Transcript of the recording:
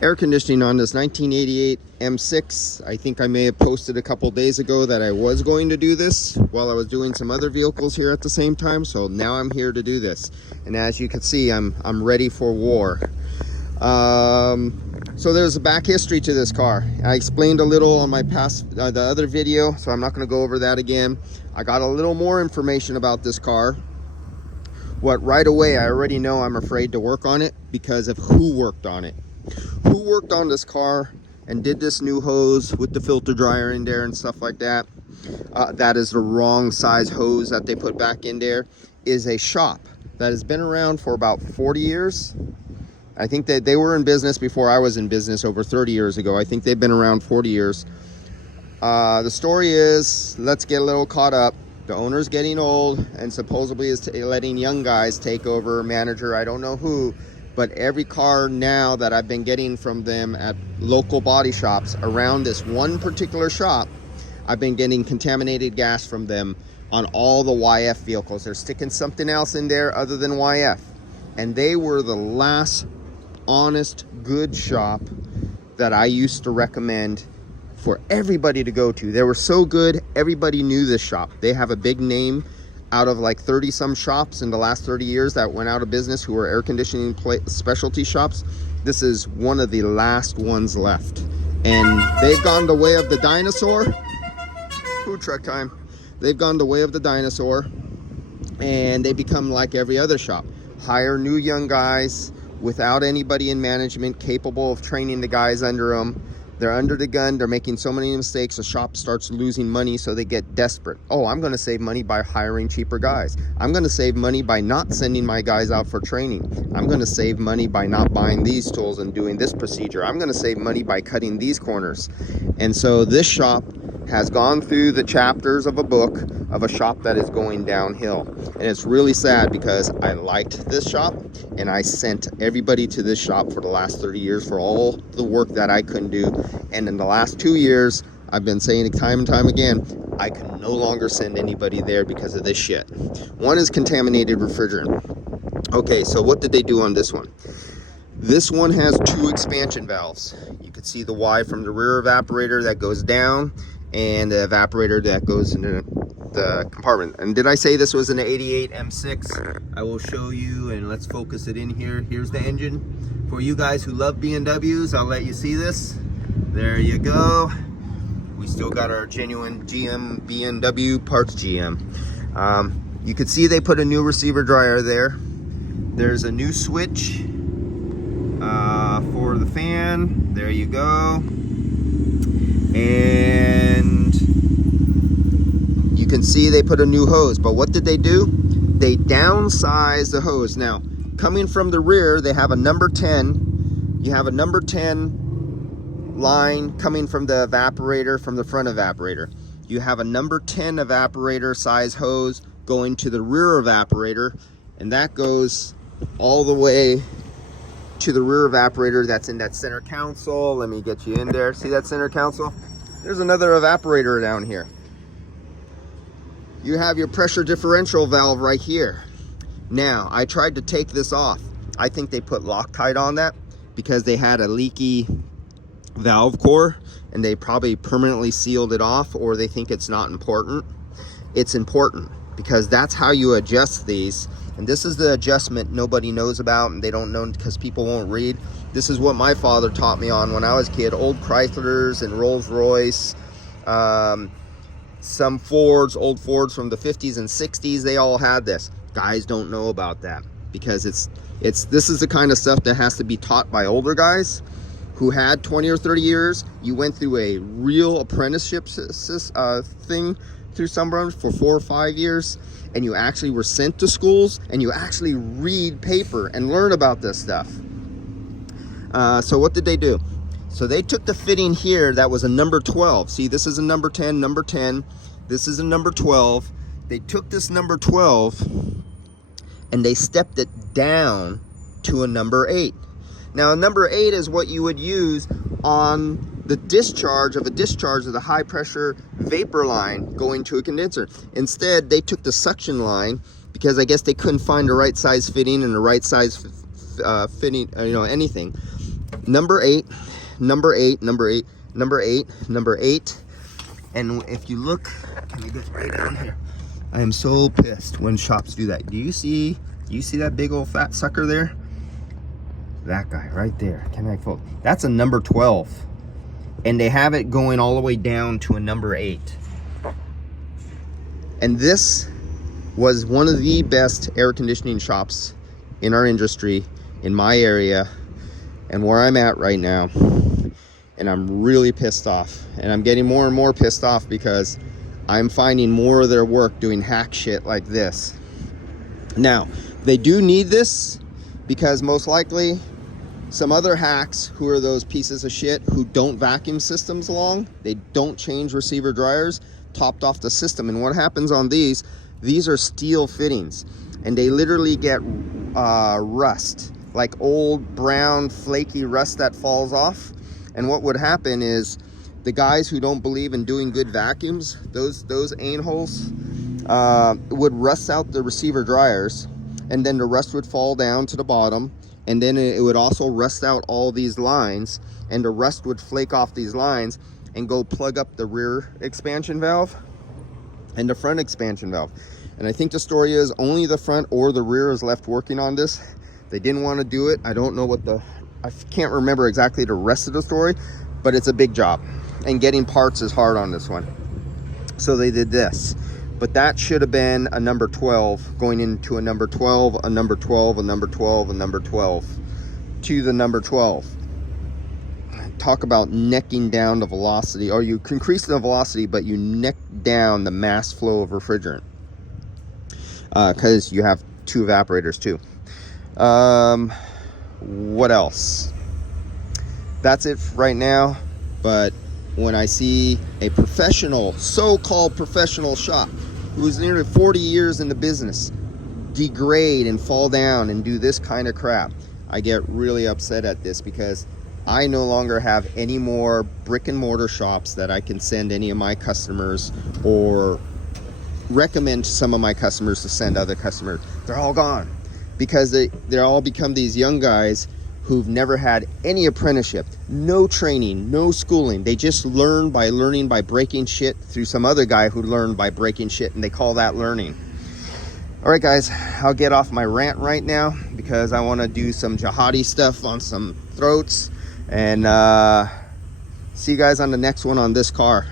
air conditioning on this 1988 M6. I think I may have posted a couple days ago that I was going to do this while I was doing some other vehicles here at the same time. So now I'm here to do this. And as you can see, I'm ready for war. So there's a back history to this car. I explained a little on my past, the other video, so I'm not going to go over that again. I got a little more information about this car. What right away, I already know I'm afraid to work on it because of who worked on it. Who worked on this car and did this new hose with the filter dryer in there and stuff like that. That is the wrong size hose that they put back in there. Is a shop that has been around for about 40 years. I think that they were in business before I was in business over 30 years ago. I think they've been around 40 years. The story is, let's get a little caught up. The owner's getting old and supposedly is letting young guys take over, manager, I don't know who. But every car now that I've been getting from them at local body shops around this one particular shop, I've been getting contaminated gas from them on all the YF vehicles. They're sticking something else in there other than YF. And they were the last honest, good shop that I used to recommend for everybody to go to. They were so good, everybody knew this shop. They have a big name out of like 30 some shops in the last 30 years that went out of business who were air conditioning specialty shops. This is one of the last ones left. And they've gone the way of the dinosaur. Food truck time. They've gone the way of the dinosaur and they become like every other shop. Hire new young guys without anybody in management capable of training the guys under them. They're under the gun. They're making so many mistakes. The shop starts losing money, so they get desperate. Oh, I'm going to save money by hiring cheaper guys. I'm going to save money by not sending my guys out for training. I'm going to save money by not buying these tools and doing this procedure. I'm going to save money by cutting these corners. And so this shop has gone through the chapters of a book of a shop that is going downhill. And it's really sad because I liked this shop and I sent everybody to this shop for the last 30 years for all the work that I couldn't do. And in the last 2 years, I've been saying it time and time again, I can no longer send anybody there because of this shit. One is contaminated refrigerant. Okay, so what did they do on this one? This one has 2 expansion valves. You can see the Y from the rear evaporator that goes down and the evaporator that goes into the compartment. And did I say this was an 88 M6? I will show you, and let's focus it in here. Here's the engine. For you guys who love BMWs, I'll let you see this. There you go. We still got our genuine GM BMW parts GM. You can see they put a new receiver dryer there. There's a new switch for the fan. There you go. And you can see they put a new hose. But what did they do? They downsized the hose. Now, coming from the rear, they have a number 10. You have a number 10 line coming from the evaporator, from the front evaporator. You have a number 10 evaporator size hose going to the rear evaporator, and that goes all the way to the rear evaporator that's in that center console. Let me get you in there. See that center console? There's another evaporator down here. You have your pressure differential valve right here. Now, I tried to take this off. I think they put Loctite on that because they had a leaky valve core and they probably permanently sealed it off, or they think it's not important. It's important because that's how you adjust these. And this is the adjustment nobody knows about, and they don't know because people won't read. This is what my father taught me on when I was a kid. Old Chryslers and Rolls Royce, some Fords, old Fords from the 50s and 60s, they all had this. Guys don't know about that because this is the kind of stuff that has to be taught by older guys who had 20 or 30 years. You went through a real apprenticeship thing through Sunburn for 4 or 5 years, and you actually were sent to schools and you actually read paper and learn about this stuff. So what did they do? So they took the fitting here that was a number 12. See, this is a number 10, number 10. This is a number 12. They took this number 12 and they stepped it down to a number 8. Now, a number 8 is what you would use on the discharge of the high pressure vapor line going to a condenser. Instead, they took the suction line because I guess they couldn't find the right size fitting and the right size fitting, anything. Number eight, number eight, number eight, number eight, number eight. And if you look, let me get right down here. I am so pissed when shops do that. Do you see that big old fat sucker there? That guy right there. Can I fold? That's a number 12. And they have it going all the way down to a number 8. And this was one of the best air conditioning shops in our industry, in my area, and where I'm at right now. And I'm really pissed off. And I'm getting more and more pissed off because I'm finding more of their work doing hack shit like this. Now, they do need this because most likely some other hacks who are those pieces of shit who don't vacuum systems along, they don't change receiver dryers, topped off the system. And what happens on these are steel fittings, and they literally get rust, like old brown flaky rust that falls off. And what would happen is the guys who don't believe in doing good vacuums, those a-holes, would rust out the receiver dryers, and then the rust would fall down to the bottom, and then it would also rust out all these lines, and the rust would flake off these lines and go plug up the rear expansion valve and the front expansion valve. And I think the story is only the front or the rear is left working on this. They didn't want to do it. I don't know I can't remember exactly the rest of the story, but it's a big job. And getting parts is hard on this one. So they did this. But that should have been a number 12, going into a number 12, a number 12, a number 12, a number 12, to the number 12. Talk about necking down the velocity, or you increase the velocity, but you neck down the mass flow of refrigerant. Because you have 2 evaporators too. What else? That's it right now. But when I see a professional, so-called professional shop who's nearly 40 years in the business degrade and fall down and do this kind of crap, I get really upset at this, because I no longer have any more brick and mortar shops that I can send any of my customers or recommend to some of my customers to send other customers. They're all gone, because they're all become these young guys who've never had any apprenticeship, no training, no schooling. They just learn by learning by breaking shit through some other guy who learned by breaking shit, and they call that learning. All right, guys, I'll get off my rant right now because I want to do some jihadi stuff on some throats, and see you guys on the next one on this car.